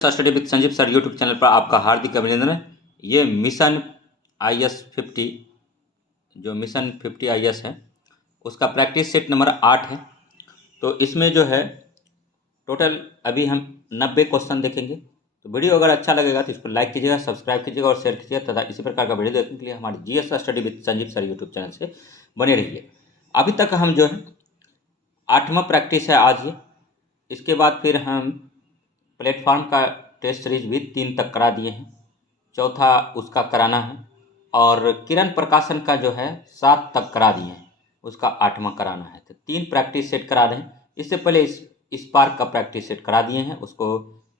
Study with Sanjeev sir YouTube channel पर आपका हार्दिक अभिनंदन है। ये मिशन IS 50 जो मिशन 50 IS है उसका प्रैक्टिस सेट नंबर 8 है। तो इसमें जो है टोटल अभी हम 90 क्वेश्चन देखेंगे। तो वीडियो अगर अच्छा लगेगा तो इसको लाइक कीजिएगा, सब्सक्राइब कीजिएगा और शेयर कीजिएगा तथा इसी प्रकार का वीडियो देखने के लिए हमारे GS study with Sanjeev sir YouTube channel से बने रहिए। अभी तक हम जो है 8वां प्रैक्टिस है आज ये। इसके बाद फिर हम प्लेटफॉर्म का टेस्ट सीरीज भी 3 तक करा दिए हैं, चौथा उसका कराना है। और किरण प्रकाशन का जो है 7 तक करा दिए हैं, उसका 8वां कराना है। तो 3 प्रैक्टिस सेट करा दें। इससे पहले स्पार्क का प्रैक्टिस सेट करा दिए हैं, उसको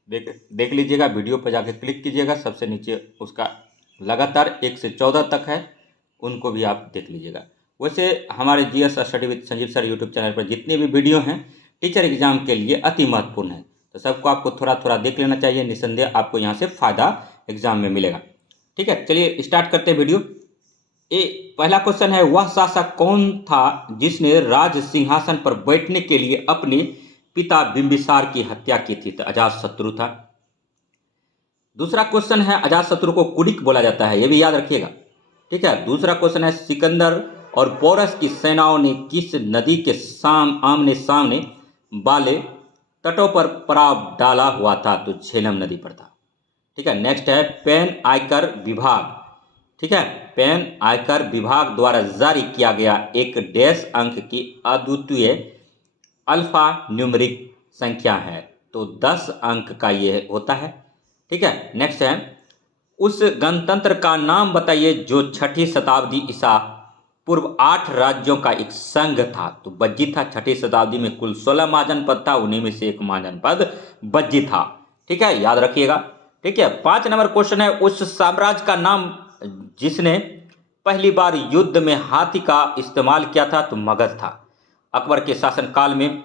देख लीजिएगा। वीडियो पर जाके क्लिक कीजिएगा, सबसे नीचे उसका लगातार 1 से 14 तक है, उनको भी आप देख लीजिएगा। वैसे हमारे GS study with Sanjeev sir YouTube channel पर जितने भी वीडियो हैं टीचर एग्जाम के लिए अति महत्वपूर्ण है, तो सबको आपको थोड़ा थोड़ा देख लेना चाहिए। निसंदेह आपको यहाँ से फ़ायदा एग्जाम में मिलेगा। ठीक है, चलिए स्टार्ट करते हैं वीडियो। पहला क्वेश्चन है, वह शासक कौन था जिसने राज सिंहासन पर बैठने के लिए अपने पिता बिंबिसार की हत्या की थी? तो अजातशत्रु था। दूसरा क्वेश्चन है, अजातशत्रु को कुलिक बोला जाता है, ये भी याद रखिएगा। ठीक है। दूसरा क्वेश्चन है, सिकंदर और पोरस की सेनाओं ने किस नदी के आमने सामने वाले तटों पर पड़ाव डाला हुआ था? तो झेलम नदी पर था। ठीक है। नेक्स्ट है, पैन आयकर विभाग, ठीक है, पैन आयकर विभाग द्वारा जारी किया गया एक डैश अंक की अद्वितीय अल्फा न्यूमेरिक संख्या है? तो 10 अंक का ये होता है। ठीक है। नेक्स्ट है, उस गणतंत्र का नाम बताइए जो 6ठी शताब्दी ईसा पूर्व 8 राज्यों का एक संघ था? तो बज्जी था। 6ठी शताब्दी में कुल 16 महाजनपद था, उन्हीं में से एक महाजनपद बज्जी था। ठीक है, याद रखिएगा। ठीक है। 5 नंबर क्वेश्चन है, उस साम्राज्य का नाम जिसने पहली बार युद्ध में हाथी का इस्तेमाल किया था? तो मगध था। अकबर के शासनकाल में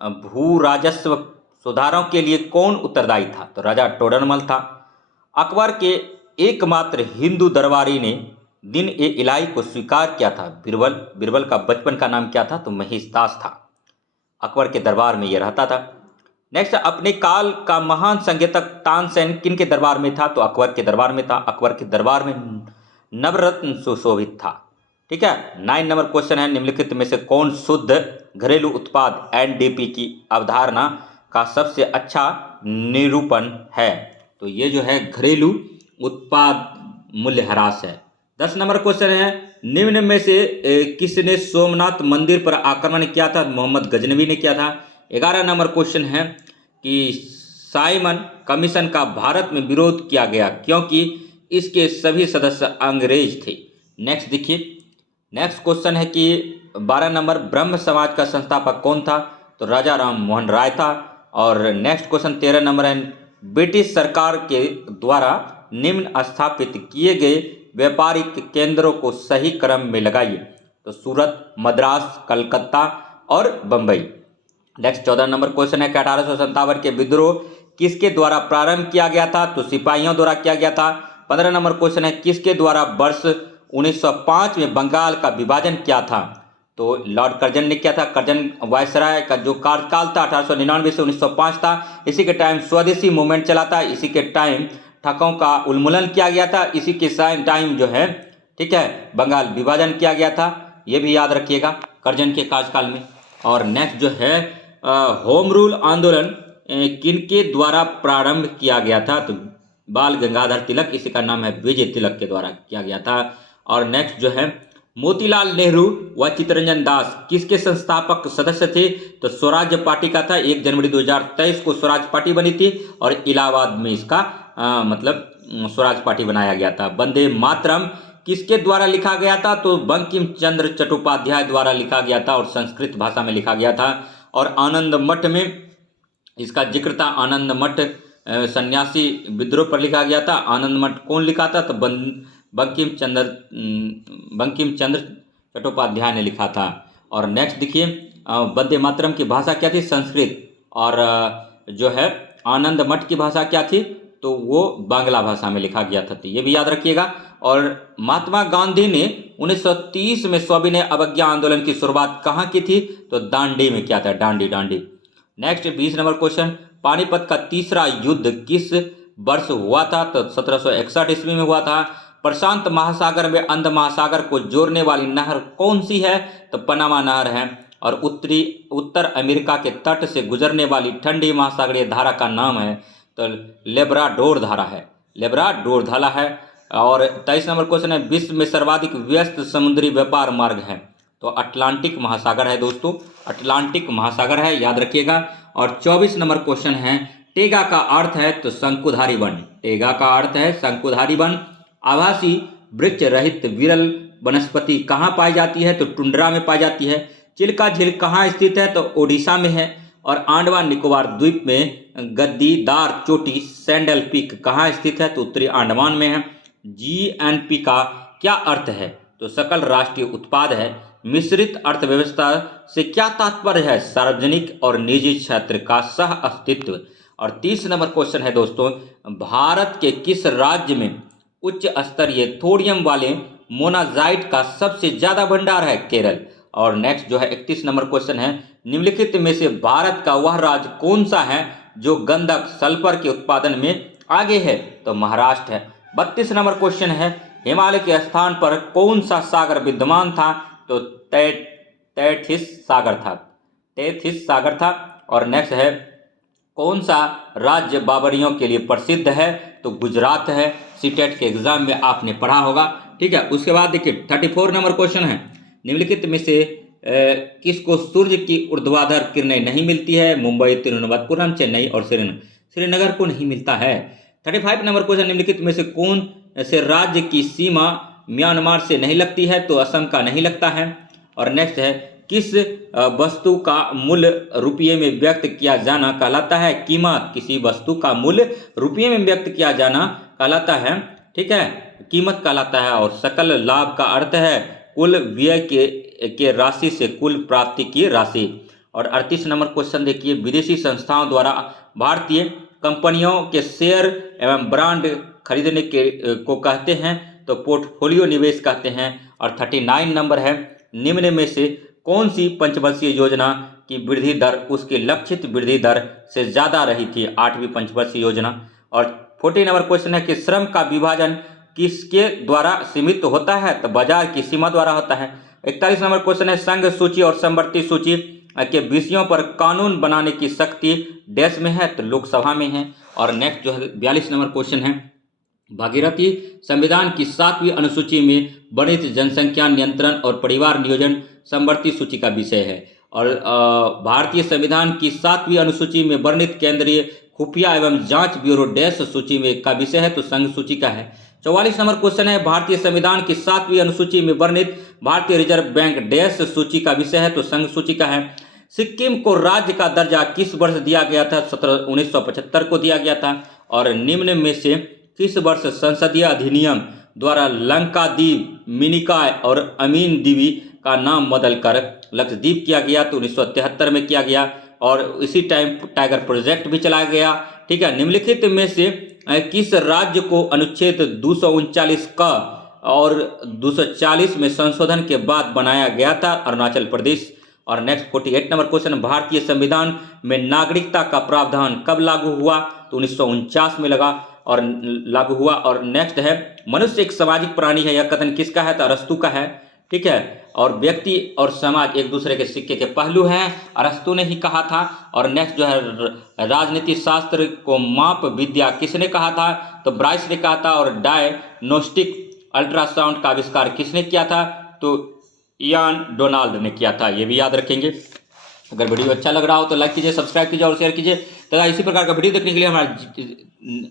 भू राजस्व सुधारों के लिए कौन उत्तरदायी था? तो राजा टोडरमल था। अकबर के एकमात्र हिंदू दरबारी ने दिन ए इलाही को स्वीकार किया था। बिरबल का बचपन का नाम क्या था? तो महेशदास था। अकबर के दरबार में यह रहता था। नेक्स्ट, अपने काल का महान संगीतक तानसेन किन के दरबार में था? तो अकबर के दरबार में था। अकबर के दरबार में नवरत्न सुशोभित था। ठीक है। 9 नंबर क्वेश्चन है, निम्नलिखित में से कौन शुद्ध घरेलू उत्पाद NDP की अवधारणा का सबसे अच्छा निरूपण है? तो ये जो है घरेलू उत्पाद मूल्यह्रास है। 10 नंबर क्वेश्चन है, निम्न में से किसने सोमनाथ मंदिर पर आक्रमण किया था? मोहम्मद गजनवी ने किया था। 11 नंबर क्वेश्चन है कि साइमन कमीशन का भारत में विरोध किया गया क्योंकि इसके सभी सदस्य अंग्रेज थे। नेक्स्ट देखिए, नेक्स्ट क्वेश्चन है कि 12 नंबर, ब्रह्म समाज का संस्थापक कौन था? तो राजा राम मोहन राय था। और नेक्स्ट क्वेश्चन 13 नंबर है, ब्रिटिश सरकार के द्वारा निम्न स्थापित किए गए व्यापारिक केंद्रों को सही क्रम में लगाइए। तो सूरत, मद्रास, कलकत्ता और बंबई। नेक्स्ट 14 नंबर क्वेश्चन है कि 1857 के विद्रोह किसके द्वारा प्रारंभ किया गया था? तो सिपाहियों द्वारा किया गया था। 15 नंबर क्वेश्चन है, किसके द्वारा वर्ष 1905 में बंगाल का विभाजन किया था? तो लॉर्ड कर्जन ने किया था। कर्जन वायसराय का जो कार्यकाल था 1899 से 1905 था। इसी के टाइम स्वदेशी मूवमेंट चला था। इसी के टाइम ठगों का उन्मूलन किया गया था। इसी के टाइम जो है, ठीक है, बंगाल विभाजन किया गया था। ये भी याद रखिएगा, कर्जन के कार्यकाल में। और नेक्स्ट जो है, होम रूल आंदोलन किनके द्वारा प्रारंभ किया गया था? तो बाल गंगाधर तिलक, इसी का नाम है विजय तिलक के द्वारा किया गया था। और नेक्स्ट जो है, मोतीलाल नेहरू व चित्तरंजन दास किसके संस्थापक सदस्य थे? तो स्वराज्य पार्टी का था। 1 जनवरी 2023 को स्वराज पार्टी बनी थी और इलाहाबाद में इसका स्वराज पार्टी बनाया गया था। वंदे मातरम किसके द्वारा लिखा गया था? तो बंकिम चंद्र चट्टोपाध्याय द्वारा लिखा गया था और संस्कृत भाषा में लिखा गया था। और आनंद मठ में इसका जिक्र था। आनंद मठ सन्यासी विद्रोह पर लिखा गया था। आनंद मठ कौन लिखा था? तो बंकिम चंद्र चट्टोपाध्याय ने लिखा था। और नेक्स्ट देखिए, वंदे मातरम की भाषा क्या थी? संस्कृत। और जो है आनंद मठ की भाषा क्या थी? तो वो बांग्ला भाषा में लिखा गया था। तो ये भी याद रखिएगा। और महात्मा गांधी ने 1930 में सविनय अवज्ञा आंदोलन की शुरुआत कहाँ की थी? तो दांडी में किया था। Dandi. Next 20 number question, Panipat का तीसरा युद्ध किस वर्ष हुआ था? तो 1761 ईस्वी में हुआ था। प्रशांत महासागर में अंध महासागर को जोड़ने वाली नहर कौन सी है? तो पनामा नहर है। और उत्तर अमेरिका के तट से गुजरने वाली ठंडी महासागरीय धारा का नाम है? तो लेब्राडोर धारा है, लेब्राडोर धारा है। और 23 नंबर क्वेश्चन है, विश्व में सर्वाधिक व्यस्त समुद्री व्यापार मार्ग है? तो अटलांटिक महासागर है दोस्तों, अटलांटिक महासागर है, याद रखिएगा। और 24 नंबर क्वेश्चन है, टेगा का अर्थ है? तो शंकुधारी वन, टेगा का अर्थ है शंकुधारी वन। आवासी वृक्ष रहित विरल वनस्पति कहाँ पाई जाती है? तो टुंड्रा में पाई जाती है। चिल्का झील कहाँ स्थित है? तो ओडिशा में है। और अंडमान निकोबार द्वीप में गद्दीदार चोटी सैंडल पीक कहाँ स्थित है? तो उत्तरी अंडमान में है। जीएनपी का क्या अर्थ है? तो सकल राष्ट्रीय उत्पाद है। मिश्रित अर्थव्यवस्था से क्या तात्पर्य है? सार्वजनिक और निजी क्षेत्र का सह अस्तित्व। और 30 नंबर क्वेश्चन है दोस्तों, भारत के किस राज्य में उच्च स्तरीय थोडियम वाले मोनाजाइट का सबसे ज्यादा भंडार है? केरल। और नेक्स्ट जो है 31 नंबर क्वेश्चन है, निम्नलिखित में से भारत का वह राज्य कौन सा है जो गंधक सल्फर के उत्पादन में आगे है? तो महाराष्ट्र है। 32 नंबर क्वेश्चन है, हिमालय के स्थान पर कौन सा सागर विद्यमान था? तो तैथिस सागर था, तैथिस सागर था। और नेक्स्ट है, कौन सा राज्य बाबरियों के लिए प्रसिद्ध है? तो गुजरात है, सीटेट के एग्जाम में आपने पढ़ा होगा, ठीक है। उसके बाद देखिए 34 नंबर क्वेश्चन है, निम्नलिखित में से किसको सूर्य की ऊर्ध्वाधर किरणें नहीं मिलती है? मुंबई, तिरुवनंतपुरम, चेन्नई और श्रीनगर को नहीं मिलता है। 35 नंबर क्वेश्चन, निम्नलिखित में से कौन से राज्य की सीमा म्यांमार से नहीं लगती है? तो असम का नहीं लगता है। और नेक्स्ट है, किस वस्तु का मूल्य रुपये में व्यक्त किया जाना कहलाता है? कीमत, किसी वस्तु का मूल्य रुपये में व्यक्त किया जाना कहलाता है, ठीक है, कीमत कहलाता है। और सकल लाभ का अर्थ है कुल व्यय के राशि से कुल प्राप्ति की राशि। और 38 नंबर क्वेश्चन देखिए, विदेशी संस्थाओं द्वारा भारतीय कंपनियों के शेयर एवं ब्रांड खरीदने को कहते हैं? तो पोर्टफोलियो निवेश कहते हैं। और 39 नंबर है, निम्न में से कौन सी पंचवर्षीय योजना की वृद्धि दर उसके लक्षित वृद्धि दर से ज़्यादा रही थी? 8वीं पंचवर्षीय योजना। और 40 नंबर क्वेश्चन है कि श्रम का विभाजन किसके द्वारा सीमित होता है? तो बाजार की सीमा द्वारा होता है। 41 नंबर क्वेश्चन है, संघ सूची और समवर्ती सूची के विषयों पर कानून बनाने की शक्ति देश में है? तो लोकसभा में है। और नेक्स्ट जो है 42 नंबर क्वेश्चन है, भागीरथी संविधान की 7वीं अनुसूची में वर्णित जनसंख्या नियंत्रण और परिवार नियोजन समवर्ती सूची का विषय है। और भारतीय संविधान की 7वीं अनुसूची में वर्णित केंद्रीय खुफिया एवं जांच ब्यूरो डैश सूची में का विषय है? तो संघ सूची का है। 44 नंबर क्वेश्चन है, भारतीय संविधान की 7वीं अनुसूची में वर्णित भारतीय रिजर्व बैंक डैश सूची का विषय है? तो संघ सूची का है। सिक्किम को राज्य का दर्जा किस वर्ष दिया गया था? 1975 को दिया गया था। और निम्न में से किस वर्ष संसदीय अधिनियम द्वारा लंकादीप, मिनिकॉय और अमीन दीवी का नाम बदलकर लक्षद्वीप किया गया? तो 1973 में किया गया। और इसी टाइम टाइगर प्रोजेक्ट भी चलाया गया, ठीक है। निम्नलिखित में से किस राज्य को अनुच्छेद 239 का और 240 में संशोधन के बाद बनाया गया था? अरुणाचल प्रदेश। और नेक्स्ट 48 नंबर क्वेश्चन, भारतीय संविधान में नागरिकता का प्रावधान कब लागू हुआ? तो 1949 में लागू हुआ। और नेक्स्ट है, मनुष्य एक सामाजिक प्राणी है, यह कथन किसका है? तो अरस्तु का है, ठीक है। और व्यक्ति और समाज एक दूसरे के सिक्के के पहलू हैं, अरस्तु ने ही कहा था। और नेक्स्ट जो है, राजनीति शास्त्र को माप विद्या किसने कहा था? तो ब्राइस ने कहा था। और डायग्नोस्टिक अल्ट्रासाउंड का आविष्कार किसने किया था? तो इयान डोनाल्ड ने किया था, ये भी याद रखेंगे। अगर वीडियो अच्छा लग रहा हो तो लाइक कीजिए, सब्सक्राइब कीजिए और शेयर कीजिए तथा इसी प्रकार का वीडियो देखने के लिए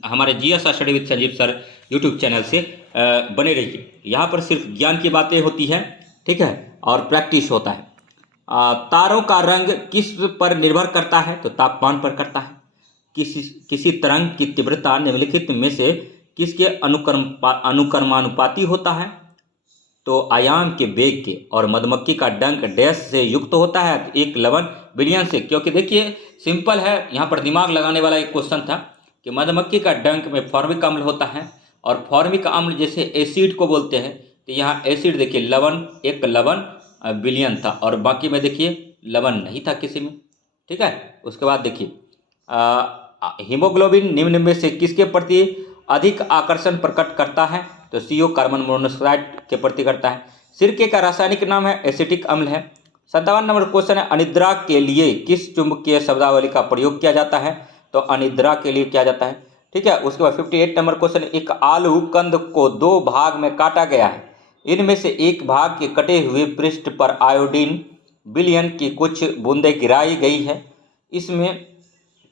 हमारे GS study with Sanjeev sir YouTube channel से बने रहिए। यहाँ पर सिर्फ ज्ञान की बातें होती हैं, ठीक है, और प्रैक्टिस होता है। तारों का रंग किस पर निर्भर करता है? तो तापमान पर करता है। किसी तरंग की तीव्रता निम्नलिखित में से किसके अनुक्रमानुपाती होता है? तो आयाम के वेग के। और मधुमक्खी का डंक डैश से युक्त होता है? तो 1 लवण बिलियन से। क्योंकि देखिए सिंपल है, यहाँ पर दिमाग लगाने वाला एक क्वेश्चन था कि मधुमक्खी का डंक में फॉर्मिक अम्ल होता है, और फॉर्मिक अम्ल जैसे एसिड को बोलते हैं, तो यहाँ एसिड देखिए लवण, 1 लवण बिलियन था, और बाकी में देखिए लवण नहीं था किसी में, ठीक है। उसके बाद देखिए हीमोग्लोबिन निम्न में से किसके प्रति अधिक आकर्षण प्रकट करता है? तो CO कार्बन मोनोऑक्साइड के प्रति करता है। सिरके का रासायनिक नाम है एसिटिक अम्ल है। 57 नंबर क्वेश्चन है, अनिद्रा के लिए किस चुंबकीय शब्दावली का प्रयोग किया जाता है? तो अनिद्रा के लिए किया जाता है। ठीक है, उसके बाद 58 नंबर क्वेश्चन, एक आलू कंद को 2 भाग में काटा गया है, इनमें से एक भाग के कटे हुए पृष्ठ पर आयोडीन विलयन की कुछ बूंदें गिराई गई है, इसमें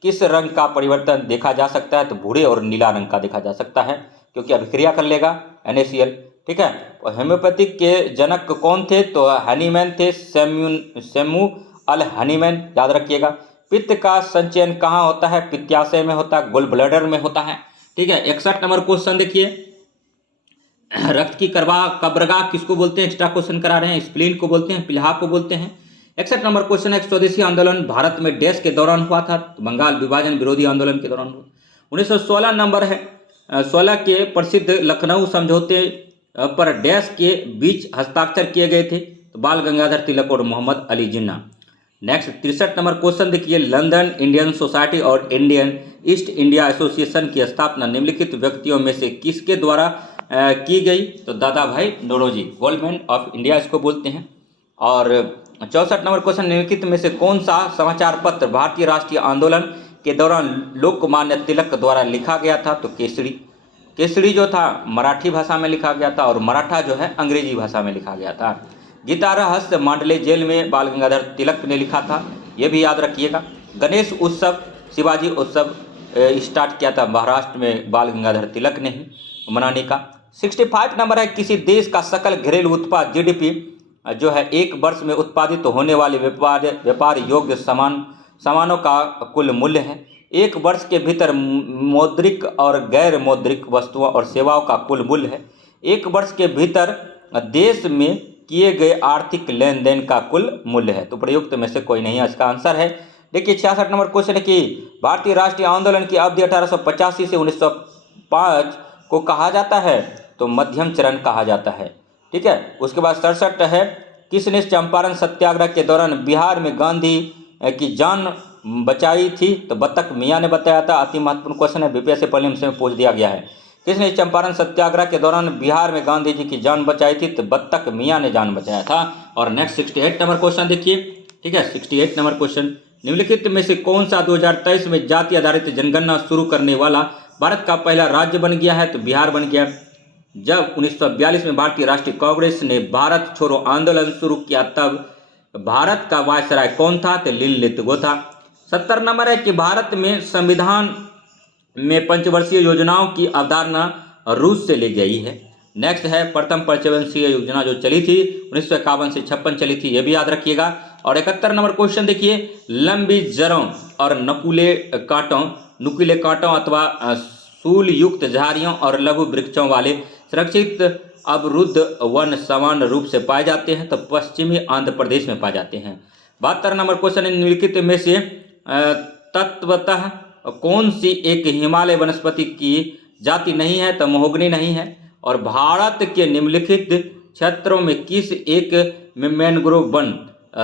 किस रंग का परिवर्तन देखा जा सकता है? तो भूरे और नीला रंग का देखा जा सकता है, क्योंकि अभिक्रिया कर लेगा NaCl। ठीक है, और होम्योपैथिक के जनक कौन थे? तो हनीमैन थे, सैमुअल हनीमैन, याद रखिएगा। पित्त का संचयन कहाँ होता है? पित्ताशय में होता है, गोल ब्लैडर में होता है। ठीक है, 61 नंबर क्वेश्चन देखिए, रक्त की कब्रगाह किसको बोलते हैं? एक्स्ट्रा क्वेश्चन करा रहे हैं। स्प्लीन को बोलते हैं, प्लीहा को बोलते हैं। 61 नंबर क्वेश्चन है, स्वदेशी आंदोलन भारत में डैश के दौरान हुआ था? तो बंगाल विभाजन विरोधी आंदोलन के दौरान हुआ। 1916 नंबर है, 16 के प्रसिद्ध लखनऊ समझौते पर डैश के बीच हस्ताक्षर किए गए थे? तो बाल गंगाधर तिलक और Mohammad Ali Jinnah. Next 63 number question देखिए, लंदन इंडियन सोसाइटी और इंडियन ईस्ट इंडिया एसोसिएशन की स्थापना निम्नलिखित व्यक्तियों में से किसके द्वारा की गई? तो दादा भाई नौरोजी, गोल्डमैन ऑफ इंडिया इसको बोलते हैं। और 64 नंबर क्वेश्चन, निम्नलिखित में से कौन सा समाचार पत्र भारतीय राष्ट्रीय आंदोलन के दौरान लोकमान्य तिलक द्वारा लिखा गया था? तो केसरी। केसरी जो था मराठी भाषा में लिखा गया था और मराठा जो है अंग्रेजी भाषा में लिखा गया था। गीता रहस्य मांडले जेल में बाल गंगाधर तिलक ने लिखा था, ये भी याद रखिएगा। गणेश उत्सव, शिवाजी उत्सव स्टार्ट किया था महाराष्ट्र में बाल गंगाधर तिलक ने ही मनाने का। 65 नंबर है, किसी देश का सकल घरेलू उत्पाद GDP जो है एक वर्ष में उत्पादित होने वाले व्यापार योग्य सामानों का कुल मूल्य है। एक वर्ष के भीतर मौद्रिक और गैर मौद्रिक वस्तुओं और सेवाओं का कुल मूल्य है। एक वर्ष के भीतर देश में किए गए आर्थिक लेन देन का कुल मूल्य है। तो प्रयुक्त में से कोई नहीं है, इसका आंसर है। देखिए 66 नंबर क्वेश्चन है कि भारतीय राष्ट्रीय आंदोलन की अवधि 1885 से 1905 को कहा जाता है? तो मध्यम चरण कहा जाता है। ठीक है, उसके बाद 67 है, किसने चंपारण सत्याग्रह के दौरान बिहार में गांधी की जान बचाई थी? तो बत्तख मियाँ ने बताया था। अति महत्वपूर्ण क्वेश्चन है, BPSC प्रीलिम्स में पूछ दिया गया है। किसने चंपारण सत्याग्रह के दौरान बिहार में गांधी जी की जान बचाई थी? तो बत्तख मियाँ ने जान बचाया था। और नेक्स्ट 68 नंबर क्वेश्चन देखिए। ठीक है, 68 नंबर क्वेश्चन, निम्नलिखित में से कौन सा 2023 में जाति आधारित जनगणना शुरू करने वाला भारत का पहला राज्य बन गया है? तो बिहार बन गया। जब 1942 में भारतीय राष्ट्रीय कांग्रेस ने भारत छोड़ो आंदोलन शुरू किया तब भारत का वायसराय कौन था? तो लिनलित गो था। 70 नंबर है कि भारत में संविधान में पंचवर्षीय योजनाओं की अवधारणा रूस से ली गई है। नेक्स्ट है, प्रथम पंचवर्षीय योजना जो चली थी 1951 से 56 चली थी, ये भी याद रखिएगा। और 71 नंबर क्वेश्चन देखिए, लंबी जड़ों और नुकीले कांटों अथवा सूल युक्त झाड़ियों और लघु वृक्षों वाले सुरक्षित अवरुद्ध वन समान रूप से पाए जाते हैं? तो पश्चिमी आंध्र प्रदेश में पाए जाते हैं। 72 नंबर क्वेश्चन है, निम्नलिखित में से तत्वतः कौन सी एक हिमालय वनस्पति की जाति नहीं है? तो महोगनी नहीं है। और भारत के निम्नलिखित क्षेत्रों में किस एक मैंग्रोव वन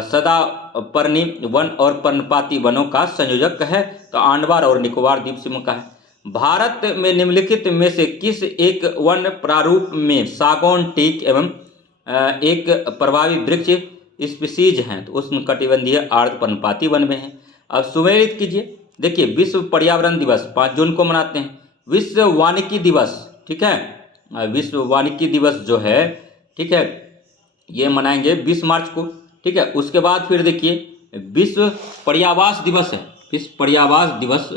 सदापर्णी वन और पर्णपाती वनों का संयोजक है? तो आंडमान और निकोबार द्वीप समूह का है। भारत में निम्नलिखित में से किस एक वन प्रारूप में सागौन, टीक एवं एक प्रभावी वृक्ष स्पीसीज हैं? तो उष्णकटिबंधीय आर्द्र पर्णपाती वन में है। अब सुमेलित कीजिए। देखिए, विश्व पर्यावरण दिवस 5 जून को मनाते हैं। विश्व वानिकी दिवस, ठीक है, विश्व वानिकी दिवस जो है, ठीक है, ये मनाएंगे 20 मार्च को। ठीक है, उसके बाद फिर देखिए विश्व पर्यावास दिवस है, विश्व पर्यावास दिवस,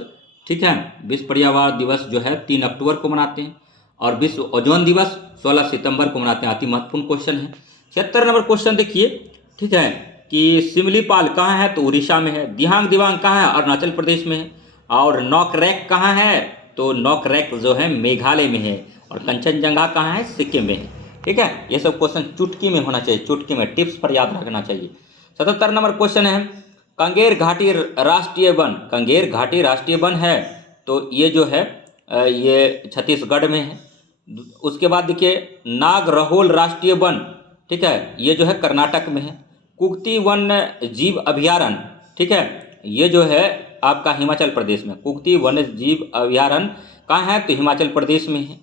ठीक है, विश्व पर्यावास दिवस जो है 3 अक्टूबर को मनाते हैं। और विश्व ओजोन दिवस 16 सितंबर को मनाते हैं। अति महत्वपूर्ण क्वेश्चन है। 76 नंबर क्वेश्चन देखिए, ठीक है, कि सिमलीपाल कहाँ है? तो उड़ीसा में है। दिहांग दिवांग कहाँ है? अरुणाचल प्रदेश में है। और नॉकरेक कहाँ है? तो नॉकरेक जो है मेघालय में है। और कंचनजंगा कहाँ है? सिक्किम में है। ठीक है, ये सब क्वेश्चन चुटकी में होना चाहिए, चुटकी में, टिप्स पर याद रखना चाहिए। 77 नंबर क्वेश्चन है, कांगेर घाटी राष्ट्रीय वन, कांगेर घाटी राष्ट्रीय वन है तो ये जो है ये छत्तीसगढ़ में है। उसके बाद देखिए नागरहोल राष्ट्रीय वन, ठीक है, ये जो है कर्नाटक में है। कुक्ति वन जीव अभयारण्य, ठीक है, ये जो है आपका हिमाचल प्रदेश में। कुक्ति वन्य जीव अभयारण्य कहाँ है? तो हिमाचल प्रदेश में है।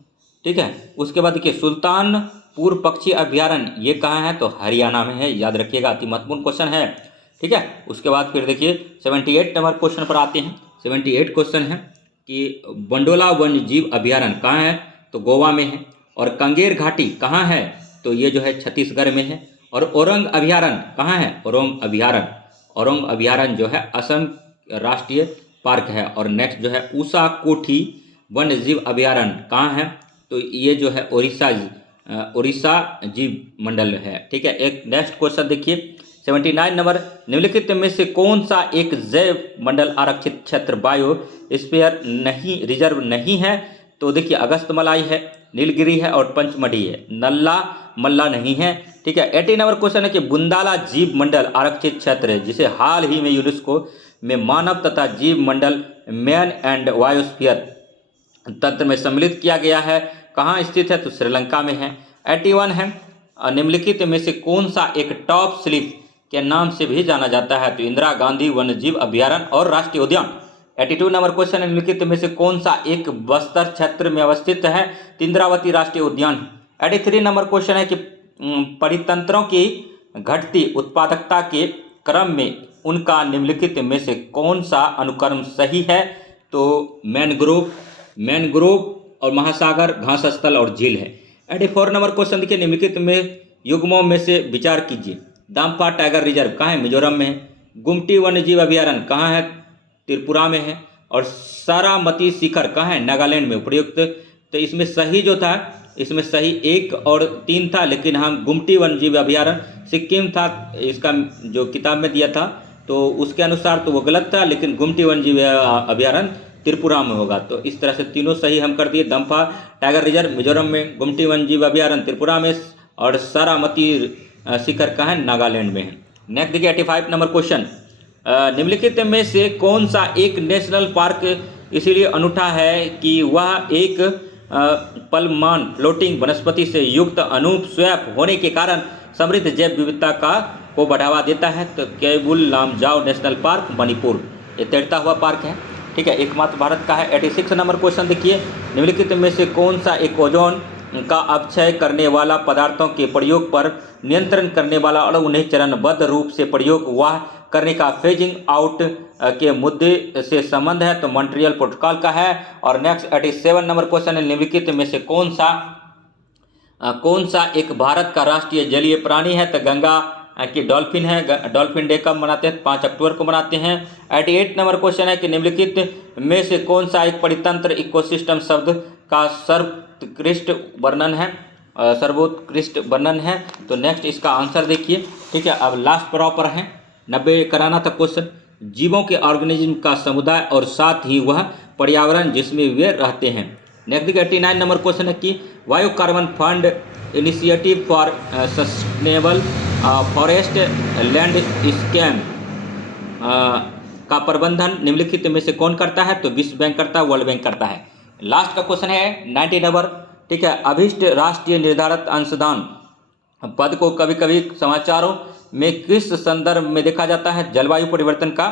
ठीक है, उसके बाद देखिए सुल्तानपुर पक्षी अभयारण्य ये कहाँ है? तो हरियाणा में है, याद रखिएगा, अति महत्वपूर्ण क्वेश्चन है। ठीक है, उसके बाद फिर देखिए 78 नंबर क्वेश्चन पर आते हैं। 78 क्वेश्चन है कि बंडोला वन्य जीव अभयारण्य कहाँ है? तो गोवा में है। और कंगेर घाटी कहाँ है? तो ये जो है छत्तीसगढ़ में है। और औरंग अभयारण्य कहाँ है? औरंग अभयारण्य जो है असम राष्ट्रीय पार्क है। और नेक्स्ट जो है उषा कोठी वन्य जीव अभयारण्य कहाँ है? तो ये जो है उड़ीसा जीव मंडल है। ठीक है, एक नेक्स्ट क्वेश्चन देखिए 79 नंबर, निम्नलिखित में से कौन सा एक जैव मंडल आरक्षित क्षेत्र बायोस्फीयर रिजर्व नहीं है? तो देखिए अगस्तमलाई है, नीलगिरी है और पंचमढ़ी है। नल्ला मल्ला नहीं है। ठीक है, 80 नंबर क्वेश्चन है कि बुंदाला जीव मंडल आरक्षित क्षेत्र है जिसे हाल ही में यूनेस्को में मानव तथा जीव मंडल मैन एंड बायोस्फीयर तंत्र में सम्मिलित किया गया है। कहाँ स्थित है? तो श्रीलंका में है। 81 है, निम्नलिखित में से कौन सा एक टॉप स्लिप के नाम से भी जाना जाता है? तो इंदिरा गांधी वन्य जीव अभयारण्य और राष्ट्रीय उद्यान। 82 नंबर क्वेश्चन है, निम्नलिखित में से कौन सा एक बस्तर क्षेत्र में अवस्थित है? तो इंद्रावती राष्ट्रीय उद्यान। 83 नंबर क्वेश्चन है कि परितंत्रों की घटती उत्पादकता के क्रम में उनका निम्नलिखित में से कौन सा अनुक्रम सही है? तो मैनग्रोव और महासागर, घास स्थल और झील है। 84 नंबर क्वेश्चन देखिए, निम्नलिखित में युग्मों में से विचार कीजिए। दाम्पा टाइगर रिजर्व कहाँ है? मिजोरम में है। गुमटी वन्य जीव अभयारण्य कहाँ है? त्रिपुरा में है। और सारामती शिखर कहाँ है? नागालैंड में। प्रयुक्त तो इसमें सही जो था, इसमें सही 1 और 3 था, लेकिन हम गुमटी वन्य जीव अभयारण्य सिक्किम था, इसका जो किताब में दिया था तो उसके अनुसार तो वो गलत था, लेकिन गुमटी वन्य जीव अभयारण्य त्रिपुरा में होगा। तो इस तरह से तीनों सही हम कर दिए। दम्फा टाइगर रिजर्व मिजोरम में, गुमटी वन्य जीव अभयारण्य त्रिपुरा में और सारामती शिखर कहाँ है? नागालैंड में है। नेक्स्ट देखिए 85 नंबर क्वेश्चन, निम्नलिखित में से कौन सा एक नेशनल पार्क इसीलिए अनूठा है कि वह एक पलमान फ्लोटिंग वनस्पति से युक्त अनूप स्वैप होने के कारण समृद्ध जैव विविधता को बढ़ावा देता है? तो केबुल लामजाओ नेशनल पार्क मणिपुर, ये तैरता हुआ पार्क है। ठीक है, एकमात्र भारत का है। 86 नंबर क्वेश्चन देखिए, निम्नलिखित में से कौन सा एक ओजोन का अपक्षय करने वाला पदार्थों के प्रयोग पर नियंत्रण करने वाला और उन्हें चरणबद्ध रूप से प्रयोग वह करने का फेजिंग आउट के मुद्दे से संबंध है? तो मॉन्ट्रियल प्रोटोकॉल का है। और नेक्स्ट 87 नंबर क्वेश्चन है, निम्नलिखित में से कौन सा एक भारत का राष्ट्रीय जलीय प्राणी है? तो गंगा की डॉल्फिन है। डॉल्फिन डे कब मनाते हैं? 5 अक्टूबर को मनाते हैं। 88 नंबर क्वेश्चन है कि निम्नलिखित में से कौन सा एक परितंत्र इकोसिस्टम शब्द का सर्वोत्कृष्ट वर्णन है? तो नेक्स्ट इसका आंसर देखिए। ठीक है, अब लास्ट प्रॉपर है, 90 कराना था क्वेश्चन। जीवों के ऑर्गेनिज्म का समुदाय और साथ ही वह पर्यावरण जिसमें वे रहते हैं। नेक्स्ट देखिए 89 नंबर क्वेश्चन है कि वायु carbon fund initiative for sustainable forest land scam का प्रबंधन निम्नलिखित में से कौन करता है? तो विश्व बैंक करता है, वर्ल्ड बैंक करता है। लास्ट का क्वेश्चन है 90 नंबर। ठीक है, अभिष्ट राष्ट्रीय निर्धारित अंशदान पद को कभी कभी समाचारों में किस संदर्भ में देखा जाता है? जलवायु परिवर्तन का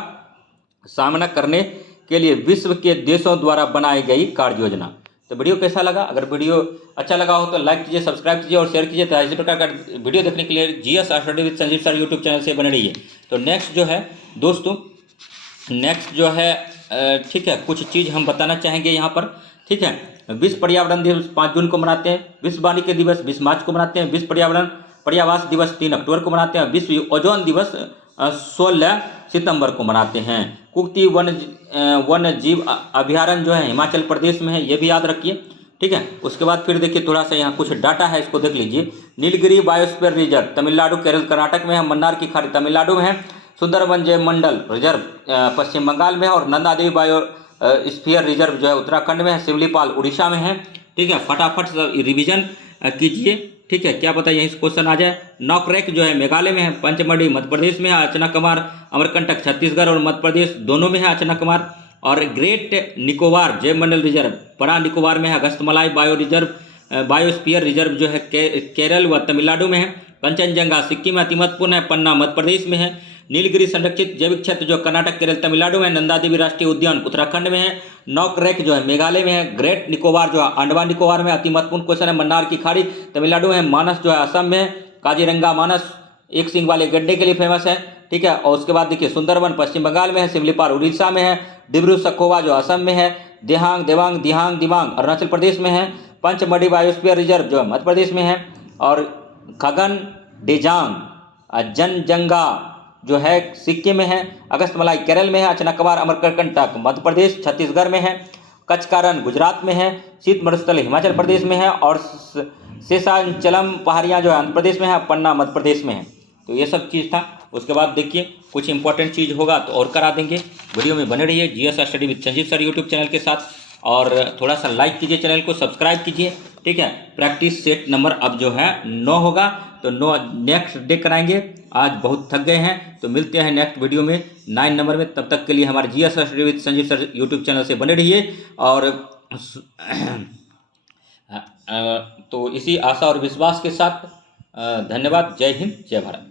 सामना करने के लिए विश्व के देशों द्वारा बनाई गई कार्य योजना। तो वीडियो कैसा लगा? अगर वीडियो अच्छा लगा हो तो लाइक कीजिए, सब्सक्राइब कीजिए और शेयर कीजिए। तो इसी प्रकार का वीडियो देखने के लिए GS study with Sanjeev sir YouTube channel से बने रहिए। तो नेक्स्ट जो है दोस्तों, ठीक है, कुछ चीज़ हम बताना चाहेंगे यहाँ पर। ठीक है, विश्व पर्यावरण दिवस 5 जून को मनाते हैं। विश्व वानिकी दिवस 20 मार्च को मनाते हैं। विश्व पर्यावास दिवस 3 अक्टूबर को मनाते हैं। विश्व ओजोन दिवस 16 सितंबर को मनाते हैं। कुक्ति वन्य जीव अभयारण्य जो है हिमाचल प्रदेश में है, ये भी याद रखिए। ठीक है, उसके बाद फिर देखिए थोड़ा सा यहाँ कुछ डाटा है, इसको देख लीजिए। नीलगिरी बायोस्फीयर रिजर्व तमिलनाडु, केरल, कर्नाटक में है। मन्नार की खाड़ी तमिलनाडु में है। सुंदरबन जैव मंडल रिजर्व पश्चिम बंगाल में है। और नंदा देवी बायोस्फीयर रिजर्व जो है उत्तराखंड में है। सिमलीपाल उड़ीसा में है। ठीक है, फटाफट सब रिविजन कीजिए। ठीक है, क्या पता यहीं से क्वेश्चन आ जाए। नौकरेक जो है मेघालय में है। पंचमढ़ी मध्य प्रदेश में है। अचनाकमार अमरकंटक छत्तीसगढ़ और मध्य प्रदेश दोनों में है अचनाकमार। और ग्रेट निकोबार जैव मंडल रिजर्व बड़ा निकोबार में है। अगस्तमलाई बायोस्फीयर रिजर्व जो है केरल व तमिलनाडु में है। कंचनजंगा सिक्किम में अति महत्वपूर्ण है। पन्ना मध्य प्रदेश में है। नीलगिरी संरक्षित जैविक क्षेत्र जो कर्नाटक, केरल, तमिलनाडु में है। नंदा देवी राष्ट्रीय उद्यान उत्तराखंड में है। नौकरेक जो है मेघालय में है। ग्रेट निकोबार जो है अंडमान निकोबार में, अति महत्वपूर्ण क्वेश्चन है। मन्नार की खाड़ी तमिलनाडु में है। मानस जो है असम में है। काजीरंगा मानस एक सींग वाले गड्ढे के लिए फेमस है, ठीक है। और उसके बाद देखिए सुंदरबन पश्चिम बंगाल में है। सिमलीपाल उड़ीसा में है। डिब्रू सखोवा जो असम में है। देहांग देवांग दिहांग दिमांग अरुणाचल प्रदेश में है। पंचमढ़ी बायोस्फीयर रिजर्व जो है मध्य प्रदेश में है। और खगन डेजांग जनजंगा जो है सिक्किम में है। अगस्तमलाई केरल में है। अचनाकबार अमरकंटक मध्य प्रदेश छत्तीसगढ़ में है। कच्छ का रण गुजरात में है। शीत मरुस्थल हिमाचल प्रदेश में है। और शेषाचलम पहाड़ियाँ जो है आंध्र प्रदेश में है। पन्ना मध्य प्रदेश में है। तो ये सब चीज़ था। उसके बाद देखिए कुछ इंपॉर्टेंट चीज़ होगा तो और करा देंगे। वीडियो में बने रहिए GS study with Sanjeev sir YouTube channel के साथ, और थोड़ा सा लाइक कीजिए, चैनल को सब्सक्राइब कीजिए, ठीक है। प्रैक्टिस सेट नंबर अब जो है 9 होगा, तो 9 नेक्स्ट डे कराएंगे। आज बहुत थक गए हैं, तो मिलते हैं नेक्स्ट वीडियो में 9 नंबर में। तब तक के लिए हमारे GS study with Sanjeev sir YouTube channel से बने रहिए। और तो इसी आशा और विश्वास के साथ धन्यवाद। जय हिंद, जय भारत।